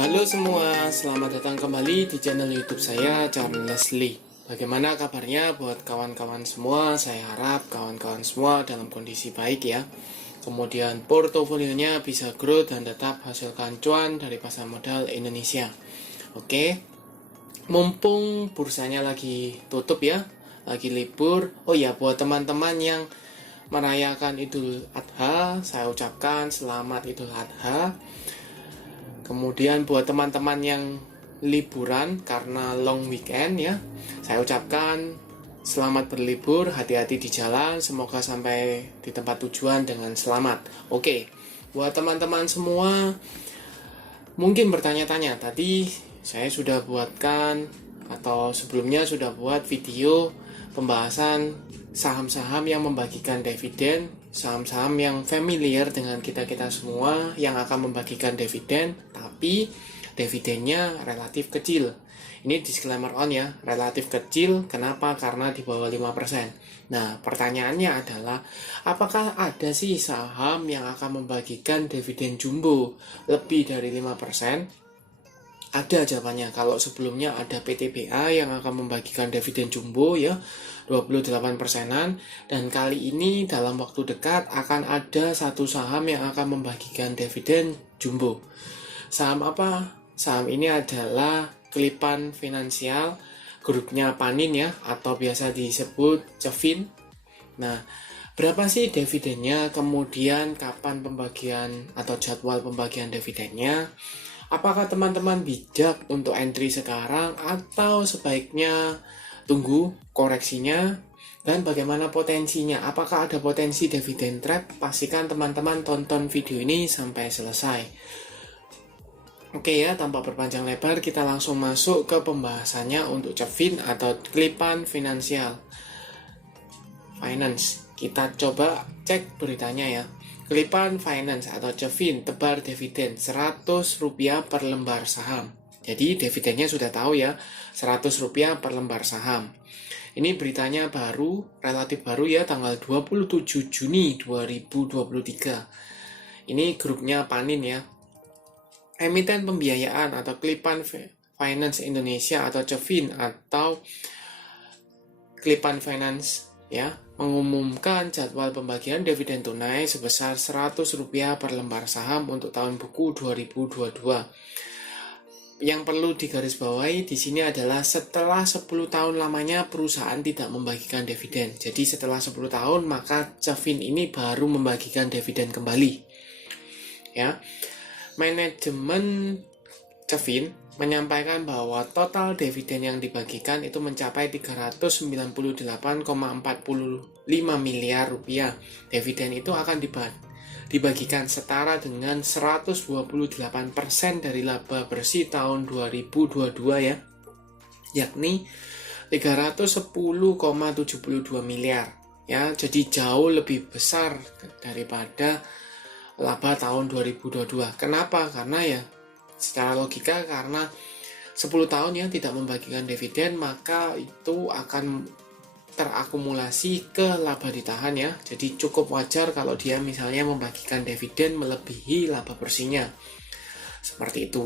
Halo semua, selamat datang kembali di channel YouTube saya, Charles Leslie. Bagaimana kabarnya buat kawan-kawan semua? Saya harap kawan-kawan semua dalam kondisi baik ya. Kemudian portofolionya bisa growth dan tetap hasilkan cuan dari pasar modal Indonesia. Oke, mumpung bursanya lagi tutup ya, lagi libur. Oh ya, buat teman-teman yang merayakan Idul Adha, saya ucapkan selamat Idul Adha. Kemudian buat teman-teman yang liburan karena long weekend ya, saya ucapkan selamat berlibur, hati-hati di jalan, semoga sampai di tempat tujuan dengan selamat. Oke, buat teman-teman semua mungkin bertanya-tanya, tadi saya sudah buatkan atau sebelumnya sudah buat video pembahasan saham-saham yang membagikan dividen, saham-saham yang familiar dengan kita-kita semua yang akan membagikan dividen, tapi dividennya relatif kecil. Ini disclaimer on ya, relatif kecil. Kenapa? Karena di bawah 5%. Nah, pertanyaannya adalah, apakah ada sih saham yang akan membagikan dividen jumbo lebih dari 5%? Ada jawabannya. Kalau sebelumnya ada PTBA yang akan membagikan dividen jumbo ya 28%-an, dan kali ini dalam waktu dekat akan ada satu saham yang akan membagikan dividen jumbo. Saham apa? Saham ini adalah Klipan Finansial, grupnya Panin ya, atau biasa disebut Cevin. Nah, berapa sih dividennya? Kemudian kapan pembagian atau jadwal pembagian dividennya? Apakah teman-teman bijak untuk entry sekarang atau sebaiknya tunggu koreksinya? Dan bagaimana potensinya? Apakah ada potensi dividen trap? Pastikan teman-teman tonton video ini sampai selesai. Oke ya, tanpa berpanjang lebar kita langsung masuk ke pembahasannya untuk Cevin atau Klipan Finansial Finance. Kita coba cek beritanya ya. Klipan Finance atau Cevin tebar dividen Rp100 per lembar saham. Jadi dividennya sudah tahu ya, Rp100 per lembar saham. Ini beritanya baru, relatif baru ya, tanggal 27 Juni 2023. Ini grupnya Panin ya. Emiten pembiayaan atau Klipan Finance Indonesia atau Cevin atau Klipan Finance ya, mengumumkan jadwal pembagian dividen tunai sebesar Rp100 per lembar saham untuk tahun buku 2022. Yang perlu digarisbawahi di sini adalah setelah 10 tahun lamanya perusahaan tidak membagikan dividen. Jadi setelah 10 tahun maka Cevin ini baru membagikan dividen kembali. Ya. Manajemen Cevin menyampaikan bahwa total dividen yang dibagikan itu mencapai Rp398,45 miliar. Dividen itu akan dibagikan setara dengan 128% dari laba bersih tahun 2022 ya, yakni 310,72 miliar ya. Jadi jauh lebih besar daripada laba tahun 2022. Kenapa? Karena ya secara logika, karena 10 tahun ya tidak membagikan dividen, maka itu akan terakumulasi ke laba ditahan ya. Jadi cukup wajar kalau dia misalnya membagikan dividen melebihi laba bersihnya. Seperti itu.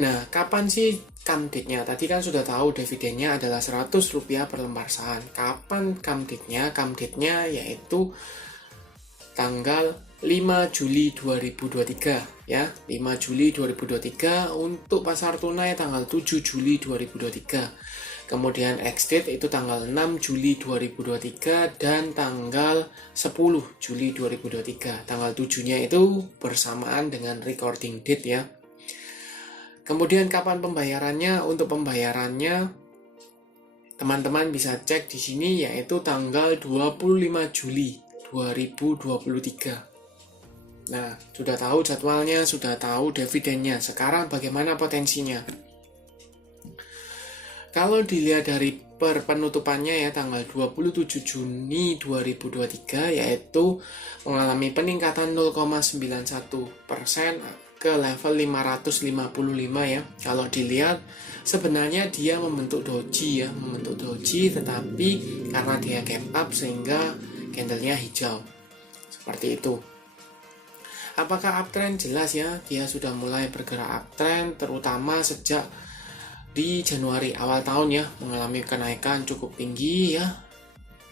Nah, kapan sih come date-nya? Tadi kan sudah tahu dividennya adalah Rp100 per lembar saham. Kapan come date-nya? Come date-nya yaitu tanggal 5 Juli 2023 ya, 5 Juli 2023 untuk pasar tunai tanggal 7 Juli 2023. Kemudian ex-date itu tanggal 6 Juli 2023 dan tanggal 10 Juli 2023. Tanggal 7-nya itu bersamaan dengan recording date ya. Kemudian kapan pembayarannya? Untuk pembayarannya teman-teman bisa cek di sini yaitu tanggal 25 Juli 2023. Nah, sudah tahu jadwalnya, sudah tahu dividennya. Sekarang bagaimana potensinya? Kalau dilihat dari penutupannya ya, tanggal 27 Juni 2023 yaitu mengalami peningkatan 0,91% ke level 555 ya. Kalau dilihat sebenarnya dia membentuk doji ya, tetapi karena dia gap up sehingga candlenya hijau. Seperti itu. Apakah uptrend? Jelas ya, dia sudah mulai bergerak uptrend, terutama sejak di Januari awal tahun ya, mengalami kenaikan cukup tinggi ya,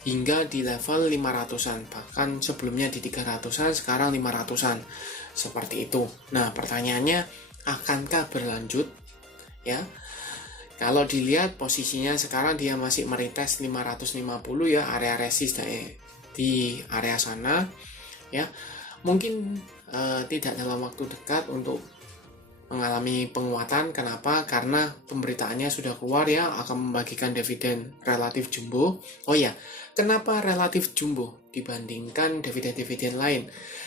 hingga di level 500-an, bahkan sebelumnya di 300-an, sekarang 500-an, seperti itu. Nah, pertanyaannya, akankah berlanjut ya? Kalau dilihat posisinya sekarang dia masih meretest 550 ya, area resist di area sana ya. Mungkin tidak dalam waktu dekat untuk mengalami penguatan. Kenapa? Karena pemberitaannya sudah keluar ya, akan membagikan dividen relatif jumbo. Oh ya, kenapa relatif jumbo dibandingkan dividen-dividen lain?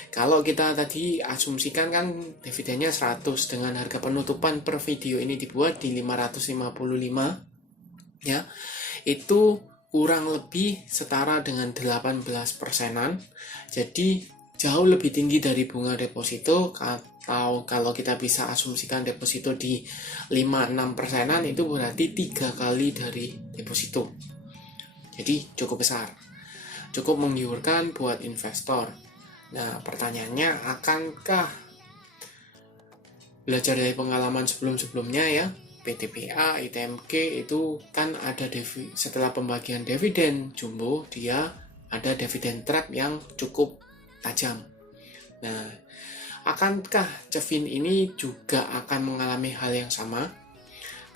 Kalau kita tadi asumsikan kan dividennya 100, dengan harga penutupan per video ini dibuat di 555 ya, itu kurang lebih setara dengan 18 persenan. Jadi jauh lebih tinggi dari bunga deposito. Atau kalau kita bisa asumsikan deposito di 5-6 persenan, itu berarti 3 kali dari deposito. Jadi cukup besar, cukup menggiurkan buat investor. Nah, pertanyaannya, akankah belajar dari pengalaman sebelum-sebelumnya ya, PTPA, ITMG itu kan ada setelah pembagian dividen jumbo, dia ada dividen trap yang cukup tajam. Nah, akankah Cevin ini juga akan mengalami hal yang sama?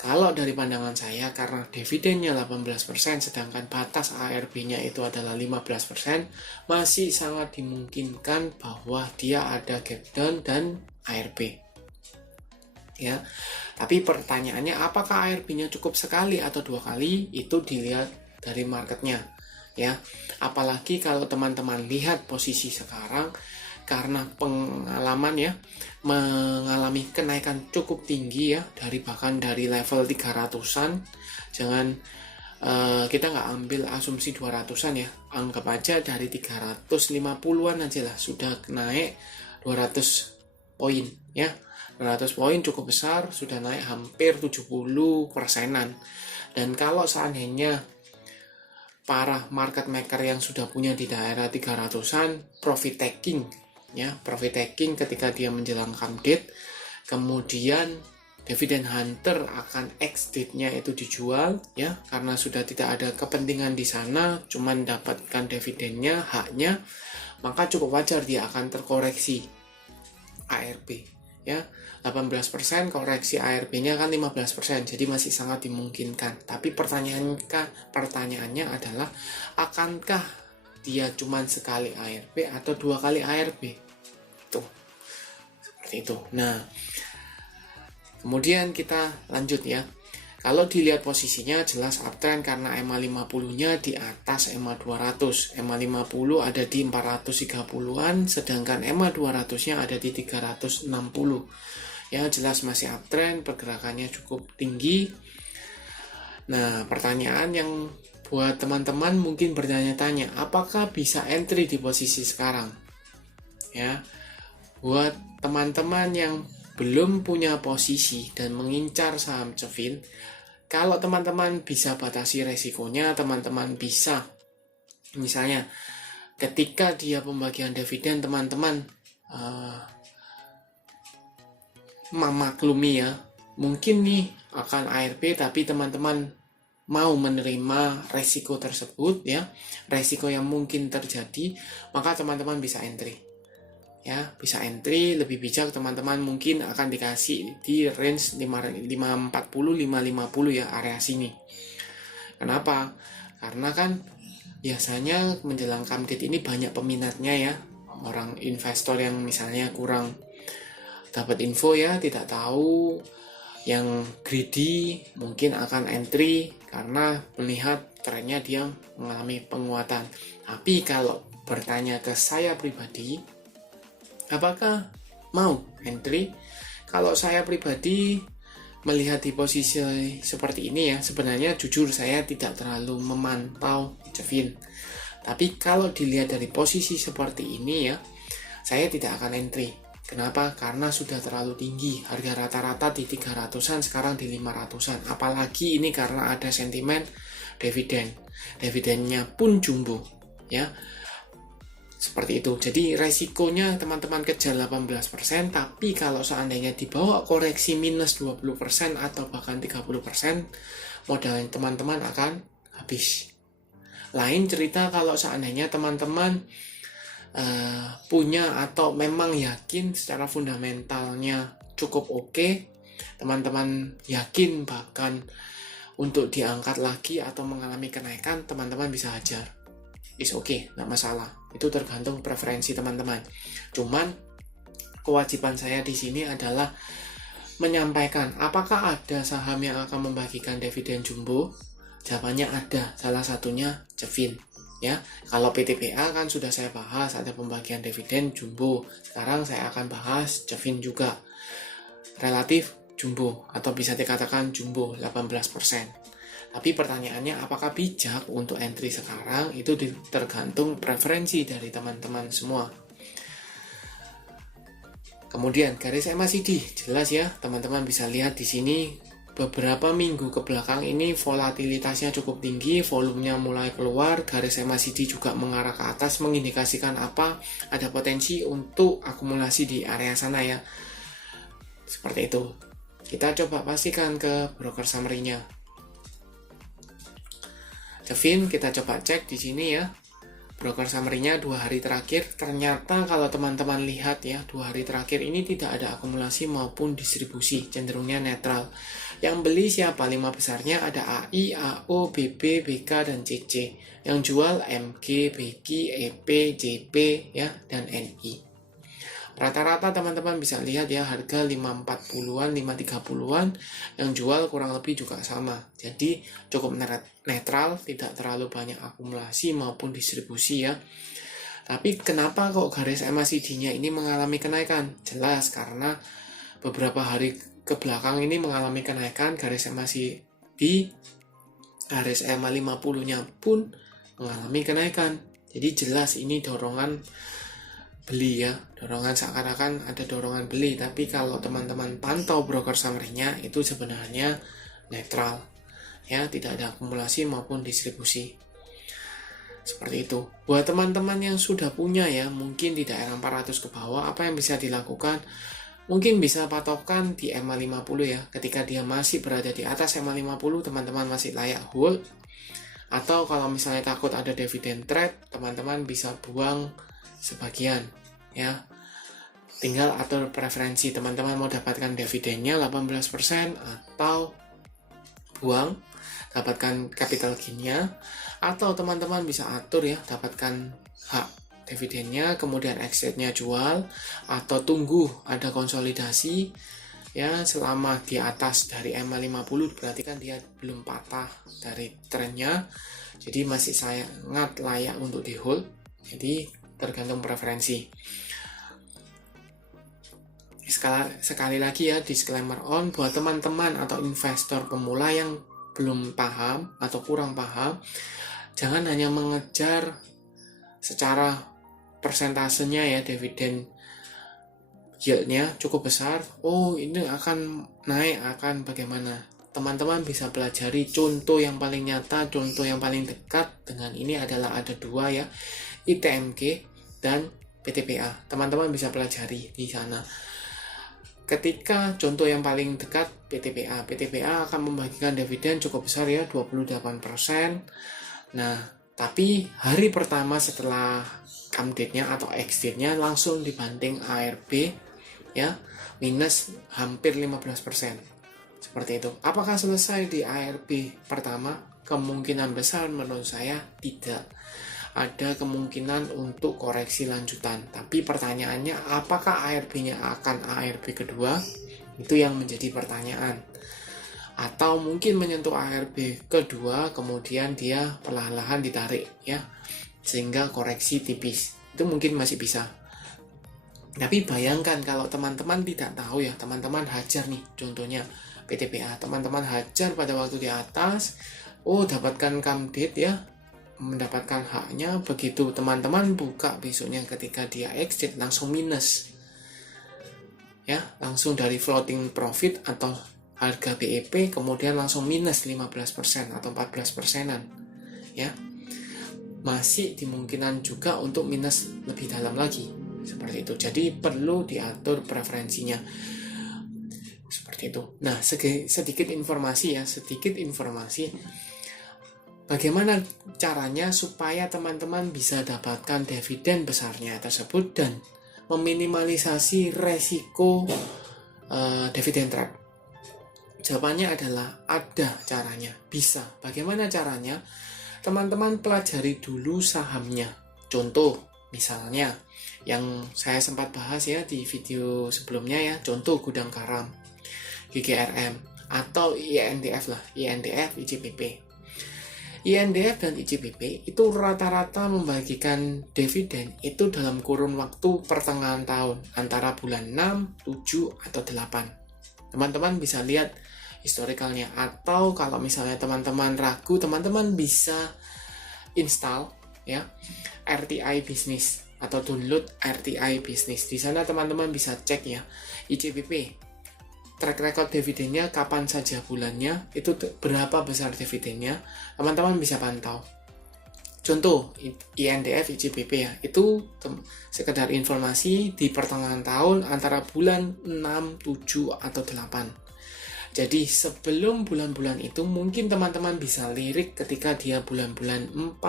Kalau dari pandangan saya, karena dividennya 18%, sedangkan batas ARB-nya itu adalah 15%, masih sangat dimungkinkan bahwa dia ada gap down dan ARB. Ya, tapi pertanyaannya, apakah ARB-nya cukup sekali atau 2 kali? Itu dilihat dari marketnya. Ya, apalagi kalau teman-teman lihat posisi sekarang, karena pengalaman ya, mengalami kenaikan cukup tinggi ya, bahkan dari level 300-an. Jangan kita nggak ambil asumsi 200-an ya, anggap aja dari 350-an aja lah, sudah naik 200 poin ya. 200 poin cukup besar, sudah naik hampir 70 persenan. Dan kalau seandainya para market maker yang sudah punya di daerah 300-an profit taking ya, profit taking ketika dia menjelang come date, kemudian dividend hunter akan ex date-nya itu dijual ya, karena sudah tidak ada kepentingan di sana, cuman dapatkan dividennya, haknya, maka cukup wajar dia akan terkoreksi ARB ya. 18% koreksi ARB-nya kan 15%, jadi masih sangat dimungkinkan. Tapi pertanyaannya adalah, akankah dia cuma sekali ARB atau 2 kali ARB? Tuh, seperti itu. Nah, kemudian kita lanjut ya. Kalau dilihat posisinya jelas uptrend karena EMA 50-nya di atas EMA 200. EMA 50 ada di 430-an, sedangkan EMA 200-nya ada di 360. Ya, jelas masih uptrend, pergerakannya cukup tinggi. Nah, pertanyaan yang buat teman-teman mungkin bertanya-tanya, apakah bisa entry di posisi sekarang? Ya, buat teman-teman yang belum punya posisi dan mengincar saham Cevin, kalau teman-teman bisa batasi resikonya, teman-teman bisa, misalnya ketika dia pembagian dividen, teman-teman memaklumi ya, mungkin nih akan ARB, tapi teman-teman mau menerima resiko tersebut ya, resiko yang mungkin terjadi, maka teman-teman bisa entry ya, bisa entry. Lebih bijak teman-teman mungkin akan dikasih di range 540 550 ya, area sini. Kenapa? Karena kan biasanya menjelang come date ini banyak peminatnya ya, orang investor yang misalnya kurang dapat info ya, tidak tahu, yang greedy mungkin akan entry karena melihat trennya dia mengalami penguatan. Tapi kalau bertanya ke saya pribadi, apakah mau entry? Kalau saya pribadi melihat di posisi seperti ini ya, sebenarnya jujur saya tidak terlalu memantau Cevin. Tapi kalau dilihat dari posisi seperti ini ya, saya tidak akan entry. Kenapa? Karena sudah terlalu tinggi. Harga rata-rata di 300-an, sekarang di 500-an. Apalagi ini karena ada sentimen dividen. Dividennya pun jumbo ya. Seperti itu. Jadi resikonya teman-teman kejar 18%, tapi kalau seandainya dibawa koreksi minus 20% atau bahkan 30%, modal teman-teman akan habis. Lain cerita kalau seandainya teman-teman punya atau memang yakin secara fundamentalnya cukup oke, teman-teman yakin bahkan untuk diangkat lagi atau mengalami kenaikan, teman-teman bisa hajar. Is okay, nggak masalah. Itu tergantung preferensi teman-teman. Cuman kewajiban saya di sini adalah menyampaikan apakah ada saham yang akan membagikan dividen jumbo. Jawabannya ada, salah satunya Jevin. Ya, kalau PTPA kan sudah saya bahas ada pembagian dividen jumbo. Sekarang saya akan bahas Jevin juga. Relatif jumbo atau bisa dikatakan jumbo 18%. Tapi pertanyaannya apakah bijak untuk entry sekarang, itu tergantung preferensi dari teman-teman semua. Kemudian garis MACD jelas ya, teman-teman bisa lihat di sini beberapa minggu ke belakang ini volatilitasnya cukup tinggi, volumenya mulai keluar, garis MACD juga mengarah ke atas, mengindikasikan apa? Ada potensi untuk akumulasi di area sana ya. Seperti itu. Kita coba pastikan ke broker summary-nya. Jevin kita coba cek di sini ya. Broker summary-nya 2 hari terakhir. Ternyata kalau teman-teman lihat ya, 2 hari terakhir ini tidak ada akumulasi maupun distribusi, cenderungnya netral. Yang beli siapa? 5 besarnya ada AI, AO, BB, BK, dan CC. Yang jual MG, BG, EP, JP ya, dan NI. Rata-rata teman-teman bisa lihat ya, harga 540-an, 530-an, yang jual kurang lebih juga sama. Jadi cukup netral, tidak terlalu banyak akumulasi maupun distribusi ya. Tapi kenapa kok garis MACD-nya ini mengalami kenaikan? Jelas karena beberapa hari ke belakang ini mengalami kenaikan, garis MACD, garis EMA 50-nya pun mengalami kenaikan. Jadi jelas ini dorongan beli ya, dorongan seakan-akan ada dorongan beli, tapi kalau teman-teman pantau broker summary-nya itu sebenarnya netral ya, tidak ada akumulasi maupun distribusi. Seperti itu. Buat teman-teman yang sudah punya ya, mungkin di daerah 400 ke bawah, apa yang bisa dilakukan? Mungkin bisa patokan di EMA 50 ya. Ketika dia masih berada di atas EMA 50, teman-teman masih layak hold. Atau kalau misalnya takut ada dividend trap, teman-teman bisa buang sebagian ya. Tinggal atur preferensi teman-teman mau dapatkan dividennya 18% atau buang, dapatkan capital gain-nya, atau teman-teman bisa atur ya, dapatkan hak dividennya kemudian exit-nya jual, atau tunggu ada konsolidasi ya, selama di atas dari EMA 50 berarti kan dia belum patah dari trennya, jadi masih sangat layak untuk di hold. Jadi tergantung preferensi. Sekali lagi ya, disclaimer on, buat teman-teman atau investor pemula yang belum paham atau kurang paham, jangan hanya mengejar secara persentasenya ya, dividen yield-nya cukup besar, oh ini akan naik, akan bagaimana. Teman-teman bisa pelajari contoh yang paling nyata, contoh yang paling dekat dengan ini adalah ada 2 ya, ITMG dan PTPA. Teman-teman bisa pelajari di sana. Ketika contoh yang paling dekat PTPA akan membagikan dividen cukup besar ya, 28%. Nah, tapi hari pertama setelah come date-nya atau exit-nya langsung dibanting ARB ya, minus hampir 15%. Seperti itu. Apakah selesai di ARB pertama? Kemungkinan besar menurut saya tidak. Ada kemungkinan untuk koreksi lanjutan. Tapi pertanyaannya, apakah ARB-nya akan ARB kedua? Itu yang menjadi pertanyaan. Atau mungkin menyentuh ARB kedua, kemudian dia perlahan-lahan ditarik ya, sehingga koreksi tipis. Itu mungkin masih bisa. Tapi bayangkan kalau teman-teman tidak tahu ya, teman-teman hajar nih, contohnya PTPA, teman-teman hajar pada waktu di atas, oh dapatkan come date ya, mendapatkan haknya, begitu teman-teman buka besoknya ketika dia exit langsung minus ya, langsung dari floating profit atau harga BEP kemudian langsung minus 15% atau 14%-an ya. masih dimungkinkan juga untuk minus lebih dalam lagi. Seperti itu. Jadi perlu diatur preferensinya. Seperti itu. Nah, sedikit informasi. Bagaimana caranya supaya teman-teman bisa dapatkan dividen besarnya tersebut dan meminimalisasi resiko dividen trap? Jawabannya adalah ada caranya, bisa. Bagaimana caranya? Teman-teman pelajari dulu sahamnya. Contoh, misalnya yang saya sempat bahas ya di video sebelumnya ya, contoh Gudang Garam, GGRM, atau INDF lah, INDF, ICBP. INDF dan ICBP itu rata-rata membagikan dividen itu dalam kurun waktu pertengahan tahun, antara bulan 6, 7, atau 8. Teman-teman bisa lihat historikalnya, atau kalau misalnya teman-teman ragu, teman-teman bisa install ya RTI Business atau download RTI Business. Di sana teman-teman bisa cek ya ICBP track record dividennya kapan saja bulannya, itu berapa besar dividennya, teman-teman bisa pantau. Contoh INDF ICBP ya, itu sekedar informasi di pertengahan tahun antara bulan 6, 7, atau 8. Jadi sebelum bulan-bulan itu mungkin teman-teman bisa lirik ketika dia bulan-bulan 4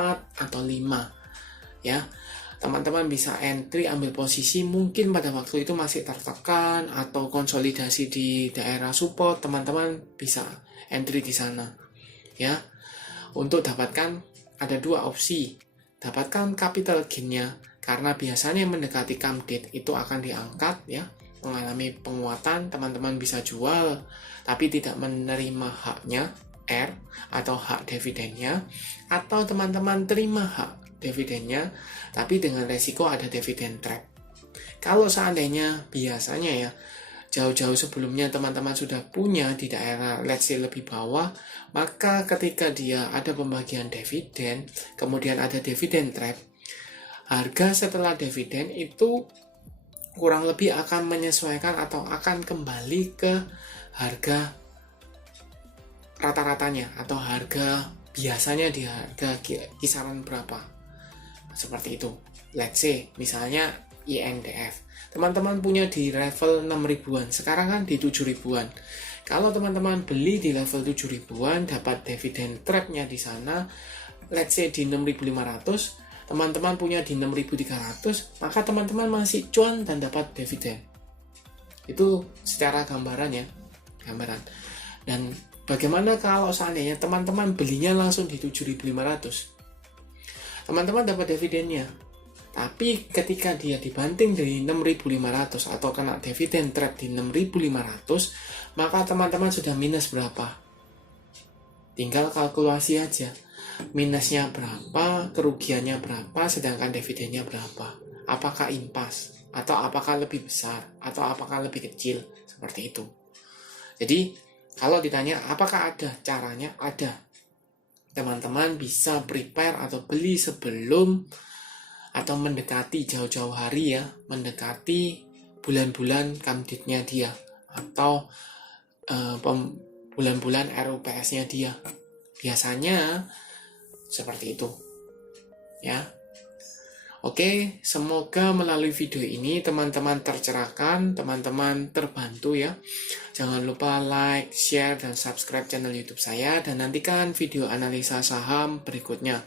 atau 5 ya. Teman-teman bisa entry, ambil posisi mungkin pada waktu itu masih tertekan atau konsolidasi di daerah support, teman-teman bisa entry di sana ya. Untuk dapatkan ada dua opsi, dapatkan capital gain-nya karena biasanya mendekati come date itu akan diangkat ya, mengalami penguatan, teman-teman bisa jual tapi tidak menerima haknya R atau hak dividennya, atau teman-teman terima hak dividennya tapi dengan resiko ada dividen trap. Kalau seandainya biasanya ya jauh-jauh sebelumnya teman-teman sudah punya di daerah let's say lebih bawah, maka ketika dia ada pembagian dividen kemudian ada dividen trap, harga setelah dividen itu kurang lebih akan menyesuaikan atau akan kembali ke harga rata-ratanya atau harga biasanya di harga kisaran berapa. Seperti itu. Let's say misalnya INDF. Teman-teman punya di level 6 ribuan. Sekarang kan di 7 ribuan. Kalau teman-teman beli di level 7 ribuan dapat dividen trapnya di sana, let's say di 6.500, teman-teman punya di 6.300, maka teman-teman masih cuan dan dapat dividen. Itu secara gambaran. Dan bagaimana kalau seandainya teman-teman belinya langsung di 7.500? Teman-teman dapat dividennya, tapi ketika dia dibanting dari 6.500 atau kena dividen trap di 6.500, maka teman-teman sudah minus berapa? Tinggal kalkulasi aja, minusnya berapa, kerugiannya berapa, sedangkan dividennya berapa. Apakah impas, atau apakah lebih besar, atau apakah lebih kecil, seperti itu. Jadi kalau ditanya apakah ada caranya, ada. Teman-teman bisa prepare atau beli sebelum atau mendekati jauh-jauh hari ya, mendekati bulan-bulan come date-nya dia atau bulan-bulan RUPS-nya dia. Biasanya seperti itu ya. Oke, semoga melalui video ini teman-teman tercerahkan, teman-teman terbantu ya. Jangan lupa like, share, dan subscribe channel YouTube saya, dan nantikan video analisa saham berikutnya.